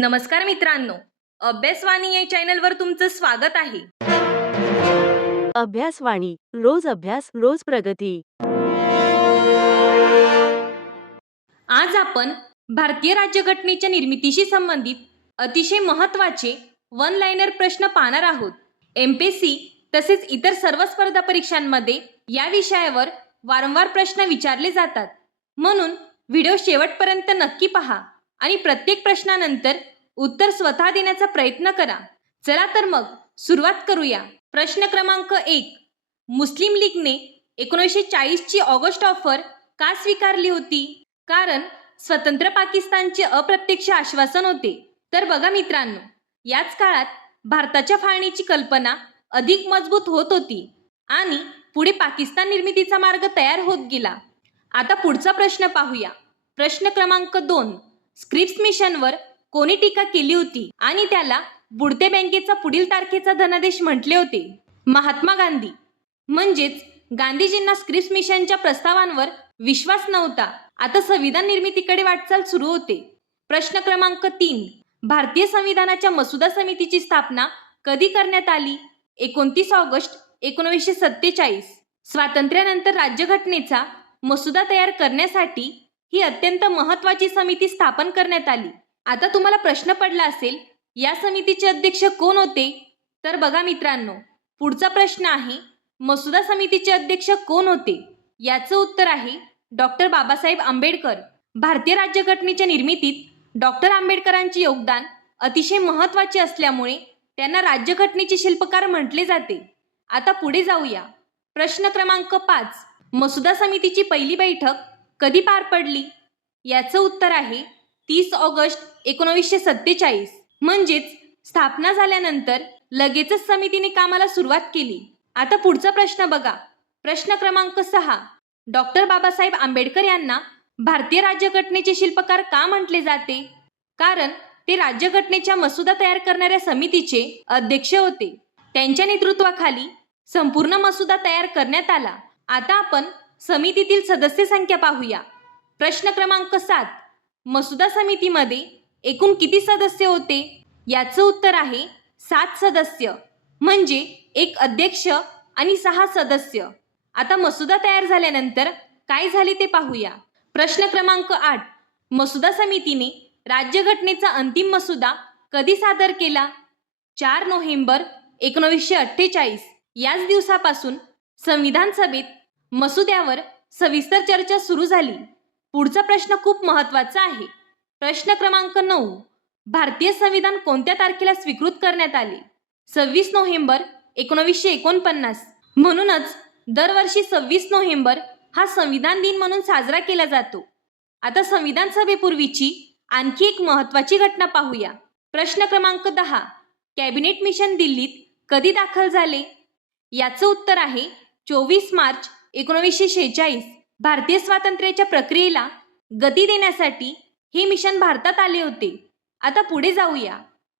नमस्कार मित्रांनो, अभ्यासवाणी या चॅनलवर तुमचं स्वागत आहे. अभ्यासवाणी रोज अभ्यास रोज प्रगती. आज आपण भारतीय राज्यघटनेच्या निर्मितीशी संबंधित अतिशय महत्त्वाचे वन लाइनर प्रश्न पाहणार आहोत. एमपीएससी तसेच इतर सर्व स्पर्धा परीक्षांमध्ये या विषयावर वारंवार प्रश्न विचारले जातात. म्हणून व्हिडिओ शेवटपर्यंत नक्की पहा आणि प्रत्येक प्रश्नानंतर उत्तर स्वतः देण्याचा प्रयत्न करा. चला तर मग सुरुवात करूया. प्रश्न क्रमांक 1. मुस्लिम लीगने 1940 ची ऑगस्ट ऑफर का स्वीकारली होती? कारण स्वतंत्र पाकिस्तानचे अप्रत्यक्ष आश्वासन होते. तर बघा मित्रांनो, याच काळात भारताच्या फाळणीची कल्पना अधिक मजबूत होत होती आणि पुढे पाकिस्तान निर्मितीचा मार्ग तयार होत गेला. आता पुढचा प्रश्न पाहूया. प्रश्न क्रमांक 2. स्क्रिप्स मिशनवर कोणी टीका केली होती आणि त्याला बुडते बँकेचा पुढील तारखेचा धनादेश म्हटले होते? महात्मा गांधी. म्हणजेच गांधीजींना स्क्रिप्स मिशनच्या प्रस्तावांवर विश्वास नव्हता. आता संविधान निर्मितीकडे वाटचाल सुरू होते. प्रश्न क्रमांक 3. भारतीय संविधानाच्या मसुदा समितीची स्थापना कधी करण्यात आली? 29 ऑगस्ट 1947. स्वातंत्र्यानंतर राज्यघटनेचा मसुदा तयार करण्यासाठी ही अत्यंत महत्त्वाची समिती स्थापन करण्यात आली. आता तुम्हाला प्रश्न पडला असेल, या समितीचे अध्यक्ष कोण होते? तर बघा मित्रांनो, पुढचा प्रश्न आहे, मसुदा समितीचे अध्यक्ष कोण होते? याचं उत्तर आहे डॉक्टर बाबासाहेब आंबेडकर. भारतीय राज्यघटनेच्या निर्मितीत डॉक्टर आंबेडकरांचे योगदान अतिशय महत्त्वाचे असल्यामुळे त्यांना राज्यघटनेचे शिल्पकार म्हटले जाते. आता पुढे जाऊया. प्रश्न क्रमांक 5. मसुदा समितीची पहिली बैठक कधी पार पडली? याचं उत्तर आहे 30 ऑगस्ट 1947. म्हणजेच स्थापना झाल्यानंतर लगेचच समितीने कामाला सुरुवात केली. आता पुढचा प्रश्न बघा. प्रश्न क्रमांक 6. डॉक्टर बाबासाहेब आंबेडकर यांना भारतीय राज्यघटनेचे शिल्पकार का म्हटले जाते? कारण ते राज्यघटनेच्या मसुदा तयार करणाऱ्या समितीचे अध्यक्ष होते. त्यांच्या नेतृत्वाखाली संपूर्ण मसुदा तयार करण्यात आला. आता आपण समितीतील सदस्य संख्या पाहूया. प्रश्न क्रमांक 7. मसुदा समितीमध्ये एकूण किती सदस्य होते? याचं उत्तर आहे 7 सदस्य. म्हणजे एक अध्यक्ष आणि 6 सदस्य. आता मसुदा तयार झाल्यानंतर काय झाले ते पाहूया. प्रश्न क्रमांक 8. मसुदा समितीने राज्यघटनेचा अंतिम मसुदा कधी सादर केला? 4 नोव्हेंबर 1948. याच दिवसापासून संविधान सभेत मसुद्यावर सविस्तर चर्चा सुरू झाली. पुढचा प्रश्न खूप महत्त्वाचा आहे. प्रश्न क्रमांक 9. भारतीय संविधान कोणत्या तारखेला स्वीकृत करण्यात आले? 26 नोव्हेंबर 1949. म्हणूनच दरवर्षी 26 नोव्हेंबर हा संविधान दिन म्हणून साजरा केला जातो. आता संविधान सभेपूर्वीची आणखी एक महत्त्वाची घटना पाहूया. प्रश्न क्रमांक 10. कॅबिनेट मिशन दिल्लीत कधी दाखल झाले? याचं उत्तर आहे 24 मार्च 1946. भारतीय स्वातंत्र्याच्या प्रक्रियेला गती देण्यासाठी हे मिशन भारतात आले होते. आता पुढे जाऊया.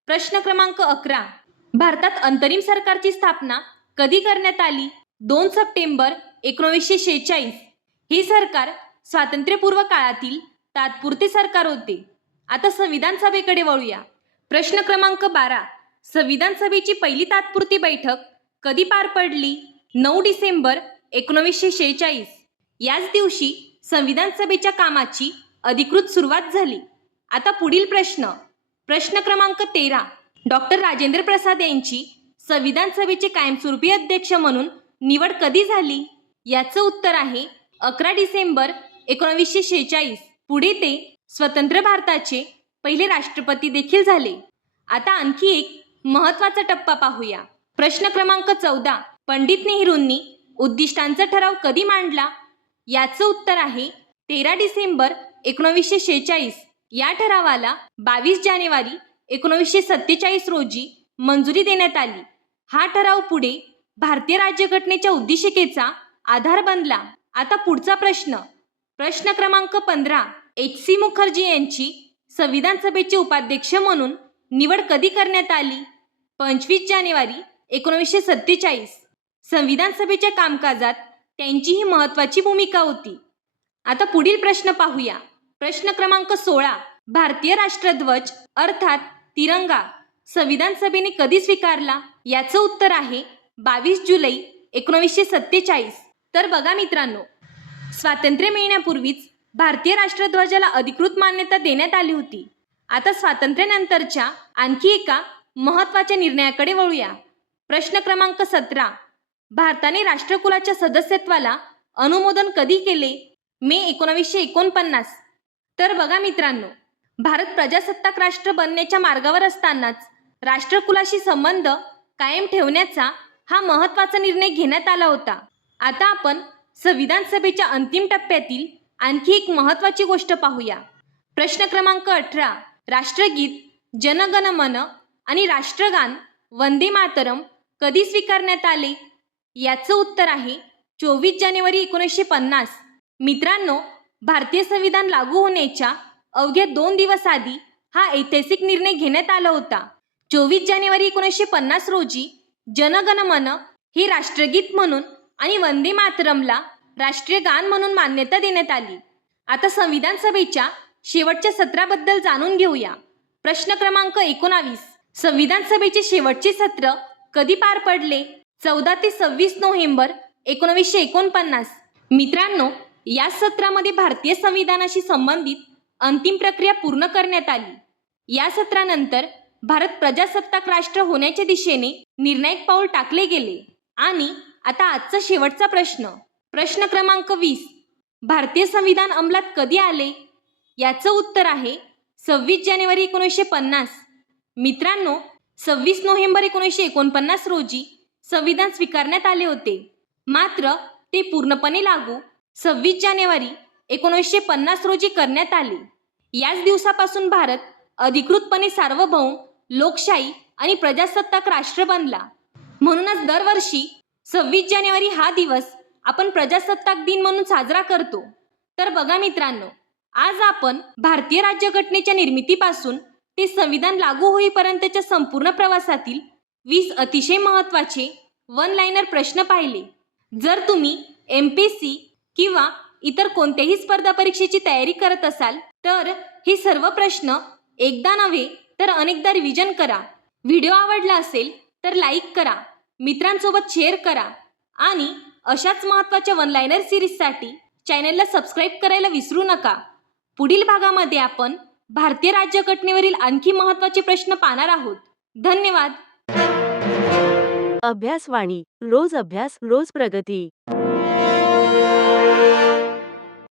प्रश्न क्रमांक 11. भारतात अंतरिम सरकारची स्थापना कधी करण्यात आली? 2 सप्टेंबर 1946. हे सरकार स्वातंत्र्यपूर्व काळातील तात्पुरते सरकार होते. आता संविधान सभेकडे वळूया. प्रश्न क्रमांक 12. संविधान सभेची पहिली तात्पुरती बैठक कधी पार पडली? 9 डिसेंबर 1946. याच दिवशी संविधान सभेच्या कामाची अधिकृत सुरुवात झाली. आता पुढील प्रश्न. प्रश्न क्रमांक 13. डॉक्टर राजेंद्र प्रसाद यांची संविधान सभेचे कायमस्वरूपी अध्यक्ष म्हणून निवड कधी झाली? याचं उत्तर आहे 11 डिसेंबर 1946. पुढे ते स्वतंत्र भारताचे पहिले राष्ट्रपती देखील झाले. आता आणखी एक महत्त्वाचा टप्पा पाहूया. प्रश्न क्रमांक 14. पंडित नेहरूंनी उद्दिष्टांचा ठराव कधी मांडला? याचं उत्तर आहे 13 डिसेंबर 1946. या ठरावाला 22 जानेवारी 1947 रोजी मंजुरी देण्यात आली. हा ठराव पुढे भारतीय राज्यघटनेच्या उद्देशिकेचा आधार बनला. आता पुढचा प्रश्न. प्रश्न क्रमांक 15. H.C. मुखर्जी यांची संविधान सभेचे उपाध्यक्ष म्हणून निवड कधी करण्यात आली? 25 जानेवारी 1947. संविधान सभेच्या कामकाजात त्यांची ही महत्त्वाची भूमिका होती. आता पुढील प्रश्न पाहूया. प्रश्न क्रमांक 16. भारतीय राष्ट्रध्वज अर्थात तिरंगा संविधान सभेने कधी स्वीकारला? याचं उत्तर आहे 22 जुलै 1947. तर बघा मित्रांनो, स्वातंत्र्य मिळण्यापूर्वीच भारतीय राष्ट्रध्वजाला अधिकृत मान्यता देण्यात आली होती. आता स्वातंत्र्यानंतरच्या आणखी एका महत्त्वाच्या निर्णयाकडे वळूया. प्रश्न क्रमांक 17. भारताने राष्ट्रकुलाच्या सदस्यत्वाला अनुमोदन कधी केले? मे 1949. तर बघा मित्रांनो, भारत प्रजासत्ताक राष्ट्र बनण्याच्या मार्गावर असतानाच राष्ट्रकुलाशी संबंध कायम ठेवण्याचा हा महत्त्वाचा निर्णय घेण्यात आला होता. आता आपण संविधान सभेच्या अंतिम टप्प्यातील आणखी एक महत्त्वाची गोष्ट पाहूया. प्रश्न क्रमांक 18. राष्ट्रगीत जन गण मन आणि राष्ट्रगान वंदे मातरम कधी स्वीकारण्यात आले? याचं उत्तर आहे 24 जानेवारी 1950. मित्रांनो, भारतीय संविधान लागू होण्याच्या अवघ्या 2 दिवस आधी हा ऐतिहासिक निर्णय घेण्यात आला होता. 24 जानेवारी 1950 रोजी जन गण मन हे राष्ट्रगीत म्हणून आणि वंदे मातरमला राष्ट्रीय गान म्हणून मान्यता देण्यात आली. आता संविधान सभेच्या शेवटच्या सत्राबद्दल जाणून घेऊया. प्रश्न क्रमांक 19. संविधान सभेचे शेवटचे सत्र कधी पार पडले? 14 ते 26 नोव्हेंबर 1949. मित्रांनो, या सत्रामध्ये भारतीय संविधानाशी संबंधित अंतिम प्रक्रिया पूर्ण करण्यात आली. या सत्रानंतर भारत प्रजासत्ताक राष्ट्र होण्याच्या दिशेने निर्णायक पाऊल टाकले गेले. आणि आता आजचा शेवटचा प्रश्न, प्रश्न क्रमांक 20. भारतीय संविधान अंमलात कधी आले? याचं उत्तर आहे 26 जानेवारी 1950. मित्रांनो, 26 नोव्हेंबर 1949 रोजी संविधान स्वीकारण्यात आले होते. मात्र ते पूर्णपणे लागू 26 जानेवारी 1950 रोजी करण्यात आले. याच दिवसापासून भारत अधिकृतपणे सार्वभौम, लोकशाही आणि प्रजासत्ताक राष्ट्र बनला. म्हणूनच दरवर्षी 26 जानेवारी हा दिवस आपण प्रजासत्ताक दिन म्हणून साजरा करतो. तर बघा मित्रांनो, आज आपण भारतीय राज्यघटनेच्या निर्मितीपासून ते संविधान लागू होईपर्यंतच्या संपूर्ण प्रवासातील 20 अतिशय महत्त्वाचे वन लाइनर प्रश्न पाहिले. जर तुम्ही MPSC किंवा इतर कोणत्याही स्पर्धा परीक्षेची तयारी करत असाल तर हे सर्व प्रश्न एकदा नव्हे तर अनेकदा रिव्हिजन करा. व्हिडिओ आवडला असेल तर लाईक करा, मित्रांसोबत शेअर करा आणि अशाच महत्त्वाच्या वन लाइनर सिरीजसाठी चॅनलला सबस्क्राईब करायला विसरू नका. पुढील भागामध्ये आपण भारतीय राज्यघटनेवरील आणखी महत्त्वाचे प्रश्न पाहणार आहोत. धन्यवाद. अभ्यासवाणी रोज अभ्यास रोज प्रगती.